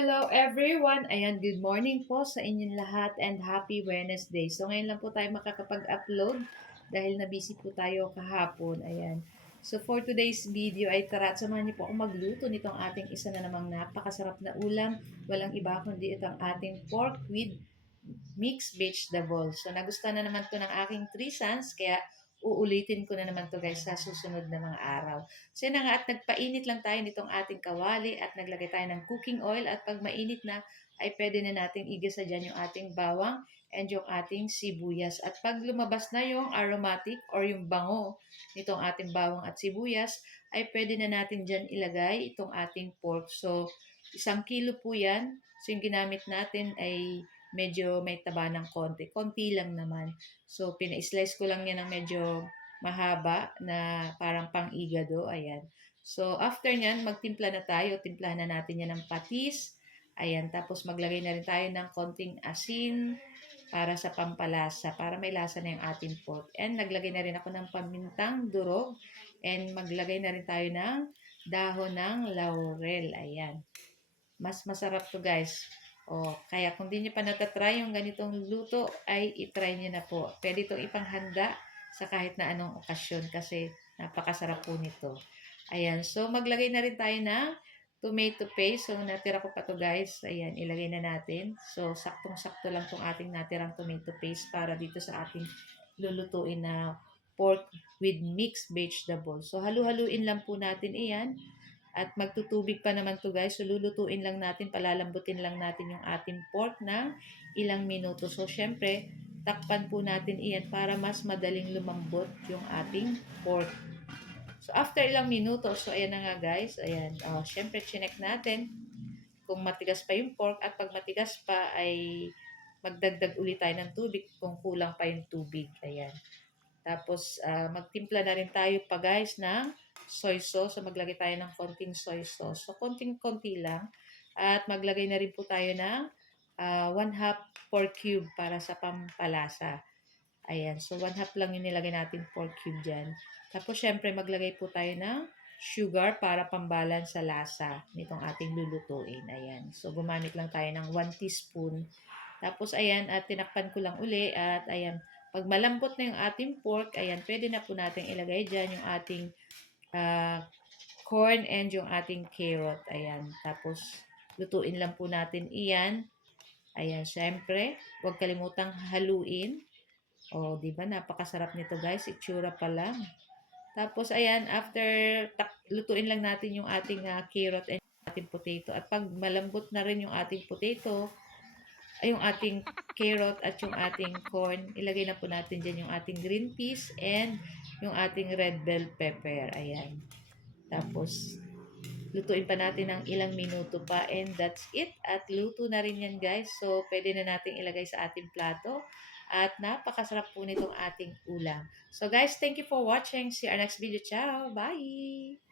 Hello everyone! Ayan, good morning po sa inyong lahat and happy Wednesday. So ngayon lang po tayo makakapag-upload dahil na-busy po tayo kahapon. Ayan. So for today's video ay tara at samahan niyo po akong magluto nitong ating isa na namang napakasarap na ulam. Walang iba kundi itong ating pork with mixed vegetable. So nagustuhan na naman to ng aking 3 sons kaya uulitin ko na naman to guys sa susunod na mga araw. So yun na nga at nagpainit lang tayo nitong ating kawali at naglagay tayo ng cooking oil at pag mainit na ay pwede na nating igisa dyan yung ating bawang and yung ating sibuyas. At pag lumabas na yung aromatic or yung bango nitong ating bawang at sibuyas ay pwede na natin dyan ilagay itong ating pork. So 1 kilo po yan. So yung ginamit natin ay medyo may taba ng konti. Konti lang naman. So, pina-slice ko lang yan ng medyo mahaba na parang pang-igado. Ayan. So, after nyan, magtimpla na tayo. Timplahan na natin yan ng patis. Ayan. Tapos, maglagay na rin tayo ng konting asin para sa pampalasa. Para may lasa na yung ating pork. And, naglagay na rin ako ng pamintang durog. And, maglagay na rin tayo ng dahon ng laurel. Ayan. Mas masarap to guys. Kaya kung di nyo pa natatry yung ganitong luto, ay itry nyo na po. Pwede itong ipanghanda sa kahit na anong okasyon kasi napakasarap po nito. Ayan, so maglagay na rin tayo ng tomato paste. So natira ko pa to guys. Ayan, ilagay na natin. So saktong-sakto lang tong ating natirang tomato paste para dito sa ating lulutuin na pork with mixed vegetables. So halu-haluin lang po natin iyan. At magtutubig pa naman to guys. So lulutuin lang natin, palalambutin lang natin yung ating pork ng ilang minuto. So syempre, takpan po natin iyan para mas madaling lumambot yung ating pork. So after ilang minuto, so ayan na nga guys. Ayan, syempre chinek natin kung matigas pa yung pork at pag matigas pa ay magdagdag ulit tayo ng tubig kung kulang pa yung tubig. Ayan. Tapos, magtimpla na rin tayo pa guys ng soy sauce. So, maglagay tayo ng konting soy sauce. So, konting-konti lang. At maglagay na rin po tayo ng 1/2 pork cube para sa pampalasa. Ayan. So, 1/2 lang yung nilagay natin pork cube dyan. Tapos, syempre, maglagay po tayo ng sugar para pambalance sa lasa nitong ating lulutuin. Ayan. So, gumamit lang tayo ng 1 teaspoon. Tapos, ayan, at tinakpan ko lang uli. At, ayan, pag malambot na yung ating pork, ayan, pwede na po natin ilagay dyan yung ating uh, corn and yung ating carrot. Ayan, tapos lutuin lang po natin iyan. Ayan, syempre, huwag kalimutang haluin. Di ba? Napakasarap nito guys. Itsura pa lang. Tapos, ayan, after lutuin lang natin yung ating carrot and ating potato. At pag malambot na rin yung ating potato, ay yung ating carrot at yung ating corn, ilagay na po natin dyan yung ating green peas and yung ating red bell pepper. Ayan. Tapos, lutuin pa natin ng ilang minuto pa and that's it. At luto na rin yan guys. So, pwede na natin ilagay sa ating plato. At napakasarap po nitong ating ulam. So guys, thank you for watching. See you our next video. Ciao! Bye!